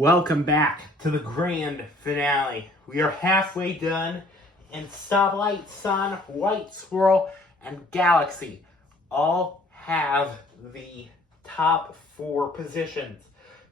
Welcome back to the grand finale. We are halfway done, and Stoplight, Sun, White Swirl, and Galaxy all have the top 4 positions.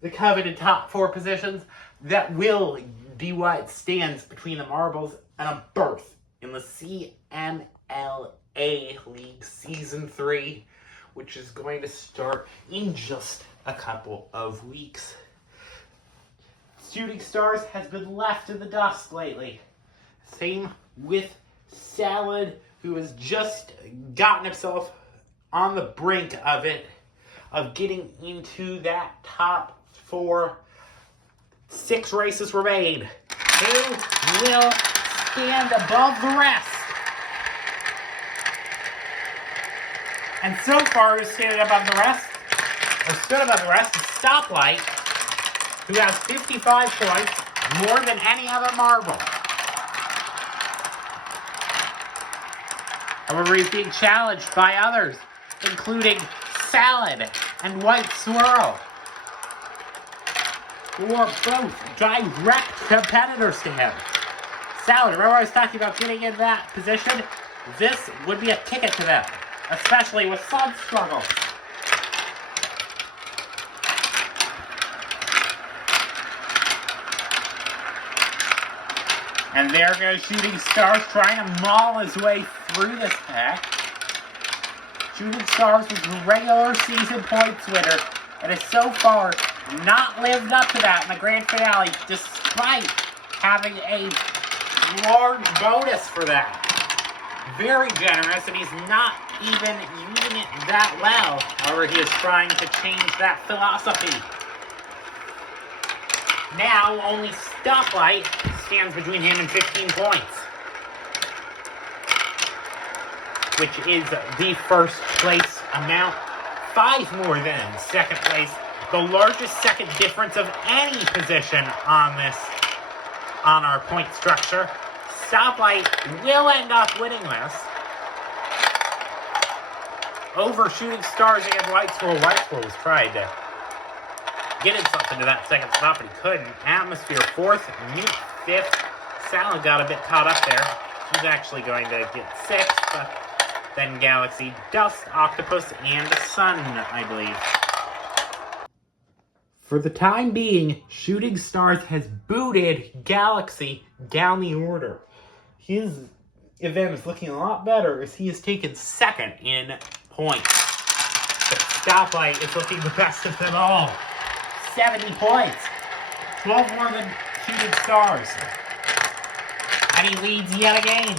The coveted top 4 positions that will be what stands between the marbles and a berth in the CML League Season 3, which is going to start in just a couple of weeks. Shooting Stars has been left in the dust lately. Same with Salad, who has just gotten himself on the brink of it, of getting into that top 4. 6 races remain. Who will stand above the rest? And so far, who's standing above the rest, or stood above the rest, is Stoplight, who has 55 points, more than any other marble. However, he's being challenged by others, including Salad and White Swirl, who are both direct competitors to him. Salad, remember I was talking about getting in that position? This would be a ticket to them, especially with Sun's struggles. And there goes Shooting Stars trying to maul his way through this pack. Shooting Stars was the regular season points winner and has so far not lived up to that in the grand finale, despite having a large bonus for that. Very generous, and he's not even using it that well. However, he is trying to change that philosophy. Now, only Stoplight stands between him and 15 points, which is the first place amount, 5 more than second place, the largest second difference of any position on our point structure. Stoplight will end up winning this over Shooting Stars against White Swirl. White Swirl was trying to get himself into that second spot, but he couldn't. Atmosphere 4th, Meat 5th. Salad got a bit caught up there. He's actually going to get 6th, but then Galaxy, Dust, Octopus, and Sun, I believe. For the time being, Shooting Stars has booted Galaxy down the order. His event is looking a lot better as he has taken 2nd in points. But Stoplight is looking the best of them all. 70 points. 12 more than Shooting Stars. And he leads yet again.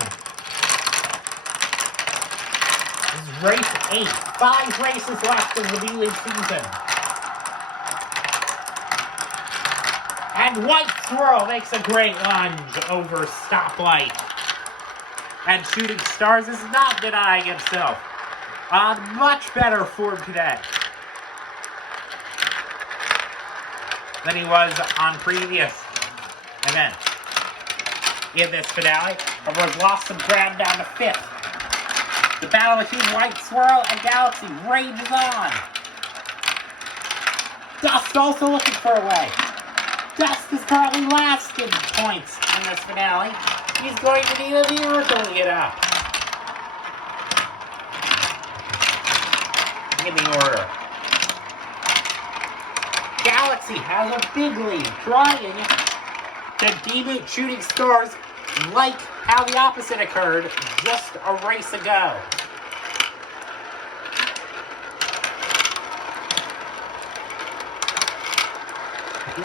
This is race 8. 5 races left of the B-League season. And White Swirl makes a great lunge over Stoplight. And Shooting Stars is not denying himself. On much better form today than he was on previous events. In this finale, everyone's lost some ground down to 5th. The battle between White Swirl and Galaxy rages on. Dust also looking for a way. Dust is currently last in points in this finale. He's going to need a miracle to get up. In the order. Galaxy has a big lead, trying to deboot Shooting Stars like how the opposite occurred just a race ago.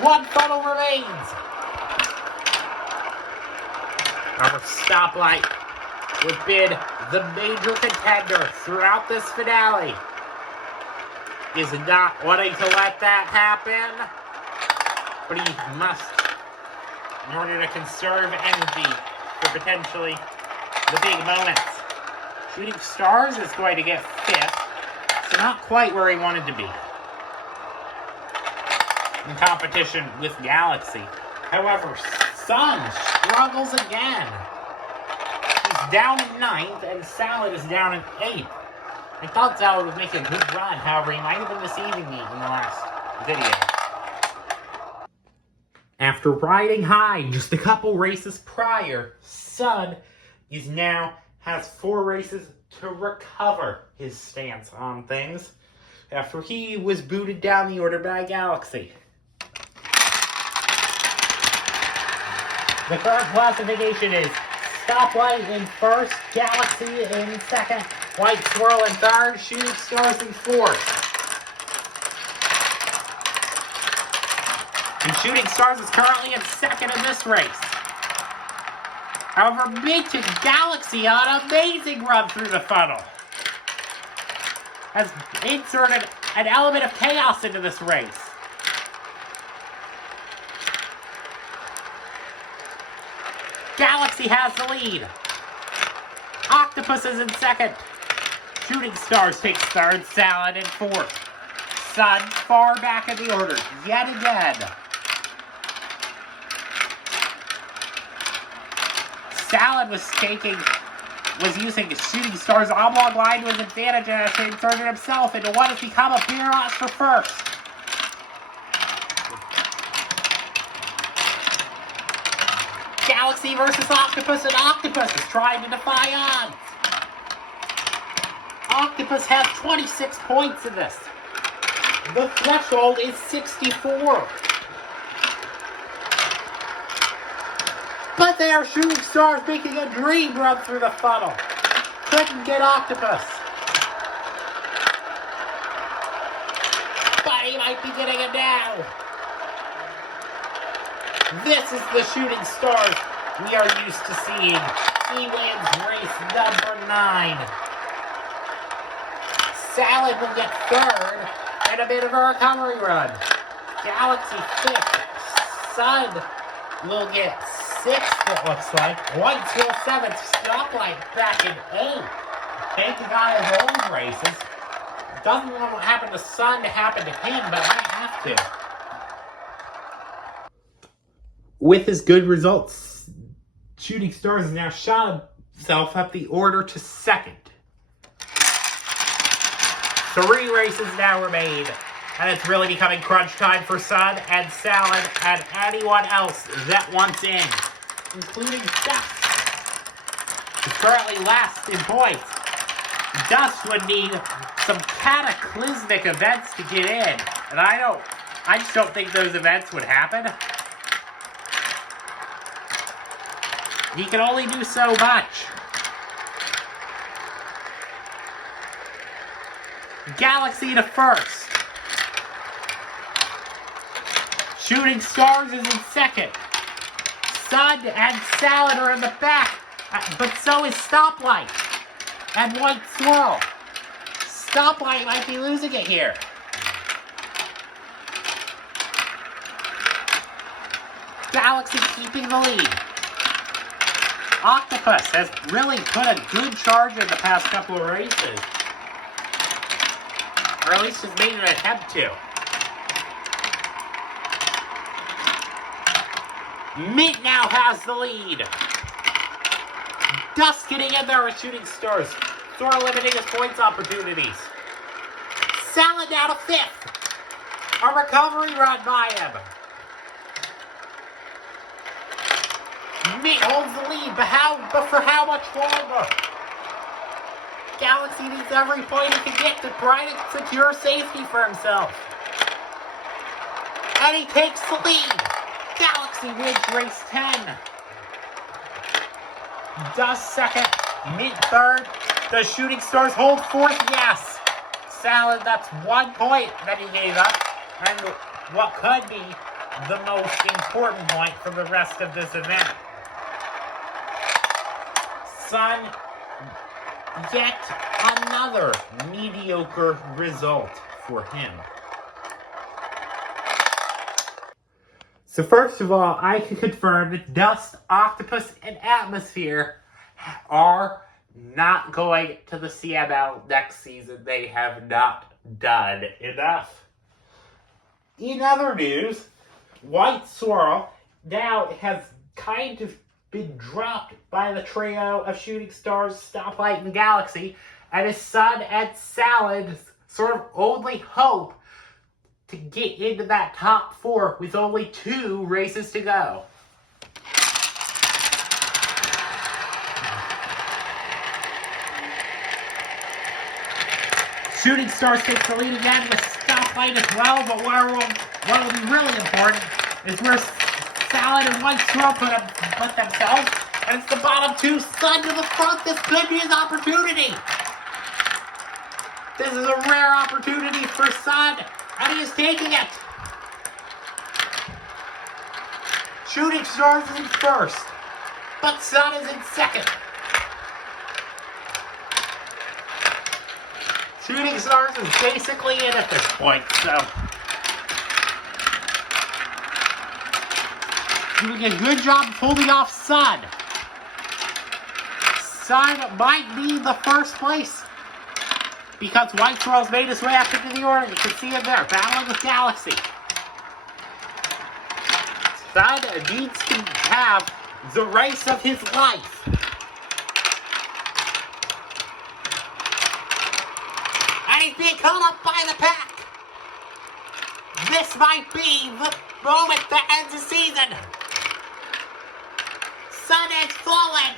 One funnel remains. Our Stoplight would bid the major contender throughout this finale is not wanting to let that happen, but he must, in order to conserve energy for potentially the big moments. Shooting Stars is going to get 5th, so not quite where he wanted to be in competition with Galaxy. However, Sun struggles again. He's down in 9th, and Salad is down in 8th. I thought Salad was making a good run, however, he might have been deceiving me in the last video. After riding high just a couple races prior, Sun is now has 4 races to recover his stance on things after he was booted down the order by Galaxy. The current classification is Stoplight in first, Galaxy in second, White Swirl in third, Shooting Stars in fourth. And Shooting Stars is currently in second in this race. However, Minted Galaxy on an amazing run through the funnel has inserted an element of chaos into this race. Galaxy has the lead. Octopus is in second. Shooting Stars takes third, Salad in fourth. Sun far back in the order, yet again. Salad was using Shooting Stars oblong line to his advantage and has inserted himself into what has become a beer rush for first. Galaxy versus Octopus, and Octopus is trying to defy odds. Octopus has 26 points in this. The threshold is 64. But they are Shooting Stars making a dream run through the funnel. Couldn't get Octopus. But he might be getting it now. This is the Shooting Stars we are used to seeing. He wins race number 9. Salad will get third and a bit of a recovery run. Galaxy 5th. Sun will get 6th, it looks like. White Swirl 7th. Stoplight back in 8th. Thank God his old races. Doesn't want what happened to Sun to happen to him, but I have to. With his good results, Shooting Stars has now shot himself up the order to second. 3 races now remain, and it's really becoming crunch time for Sun and Salad and anyone else that wants in, including Dust, who's currently last in points. Dust would need some cataclysmic events to get in, and I just don't think those events would happen. He can only do so much. Galaxy to first. Shooting Stars is in second. Sun and Salad are in the back, but so is Stoplight and White Swirl. Stoplight might be losing it here. Galaxy keeping the lead. Octopus has really put a good charge in the past couple of races. Or at least has made an attempt to. Mint now has the lead. Dust getting in there with Shooting Stars. Swirl limiting his points opportunities. Salad down to 5th. A recovery run by him. Mint holds the lead, but for how much longer? Galaxy needs every point he can get to try to secure safety for himself. And he takes the lead. Galaxy wins race 10. Dust second, Mint third. The Shooting Stars hold 4th, yes. Salad, that's 1 point that he gave up. And what could be the most important point for the rest of this event. Sun, yet another mediocre result for him. So first of all, I can confirm that Dust, Octopus, and Atmosphere are not going to the CML next season. They have not done enough. In other news, White Swirl now has kind of been dropped by the trio of Shooting Stars, Stoplight, and Galaxy, and his Sun and Salad's sort of only hope to get into that top 4 with only 2 races to go. Shooting Stars takes the lead again with Stoplight as well, but what will be really important is where Salad and White Swirl put themselves, and it's the bottom 2, Sun to the front. This could be his opportunity. This is a rare opportunity for Sun, and he is taking it. Shooting Stars is in first, but Sun is in second. Shooting Stars is basically in at this point, so doing a good job holding off Sun. Sun might be the first place because White Swirl's made his way up into the order. You can see him there, battling with Galaxy. Sun needs to have the race of his life. And he's being caught up by the pack. This might be the moment that ends the season. Sun has fallen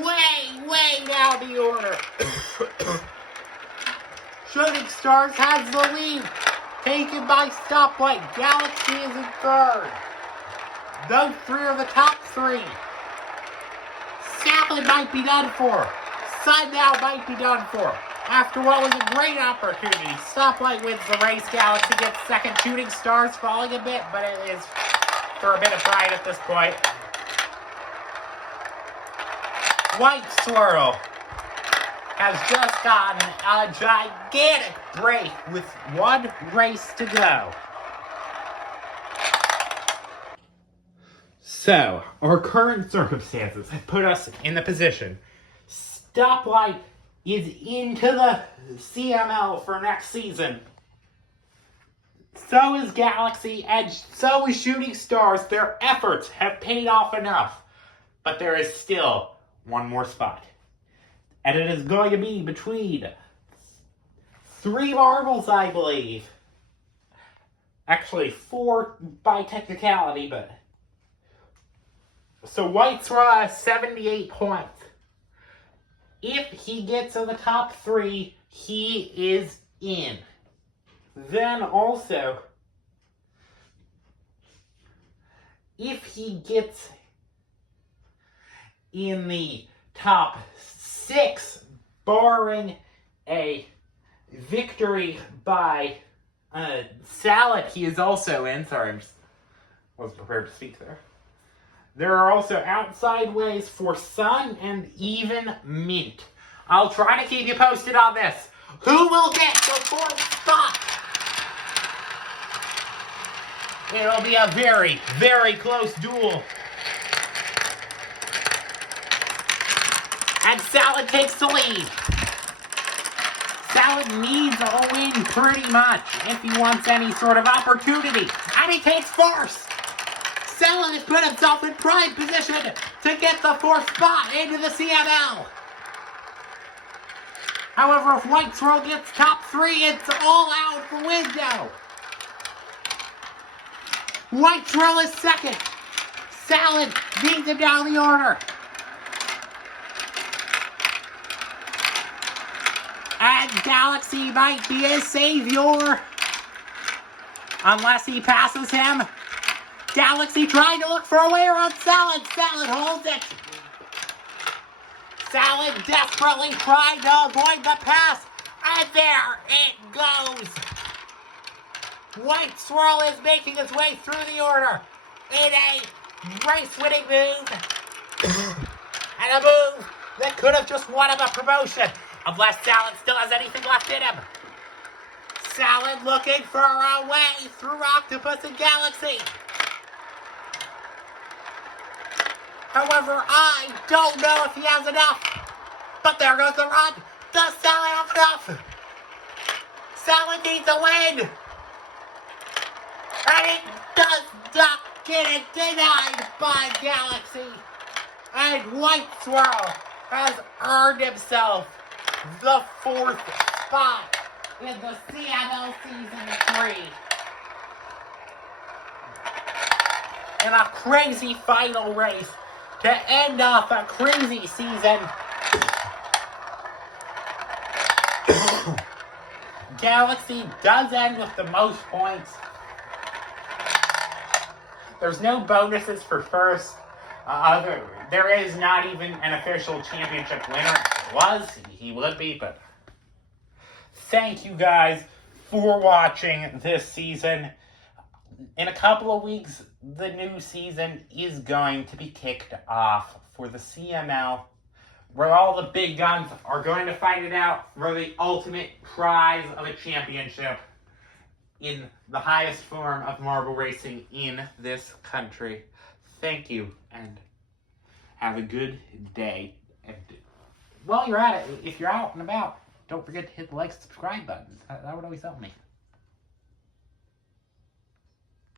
way down the order. Shooting Stars has the lead, taken by Stoplight. Galaxy is in third. Those 3 are the top 3. Salad might be done for. Sun now might be done for. After what was a great opportunity, Stoplight wins the race. Galaxy gets second. Shooting Stars falling a bit, but it is for a bit of pride at this point. White Swirl has just gotten a gigantic break with 1 race to go. So, our current circumstances have put us in the position. Stoplight is into the CML for next season. So is Galaxy, and so is Shooting Stars. Their efforts have paid off enough. But there is still 1 more spot. And it is going to be between 3 marbles, I believe. Actually, 4 by technicality, but... So White Swirl has 78 points. If he gets to the top 3, he is in. Then also, if he gets in the top 6, barring a victory by Salad, he is also in. Sorry, I wasn't prepared to speak there. There are also outside ways for Sun and even Mint. I'll try to keep you posted on this. Who will get the 4th spot? It'll be a very close duel. And Salad takes the lead. Salad needs a win pretty much if he wants any sort of opportunity. And he takes first. Salad has put himself in prime position to get the 4th spot into the CML. However, if White Swirl gets top 3, it's all out the window. White Swirl is second. Salad beats him down the order. And Galaxy might be his savior. Unless he passes him. Galaxy trying to look for a way around Salad. Salad holds it. Salad desperately trying to avoid the pass. And there it goes. White Swirl is making his way through the order in a race-winning move. And a move that could have just won him a promotion. Unless Salad still has anything left in him. Salad looking for a way through Octopus and Galaxy. However, I don't know if he has enough. But there goes the run. Does Salad have enough? Salad needs a win. And it does not get it denied by Galaxy. And White Swirl has earned himself the 4th spot in the CML Season 3. in a crazy final race to end off a crazy season. Galaxy does end with the most points. There's no bonuses for first. There is not even an official championship winner. If it was, he would be, but thank you guys for watching this season. In a couple of weeks, the new season is going to be kicked off for the CML, where all the big guns are going to fight it out for the ultimate prize of a championship in the highest form of marble racing in this country. Thank you, and have a good day. And while you're at it, if you're out and about, don't forget to hit the like and subscribe buttons. That would always help me.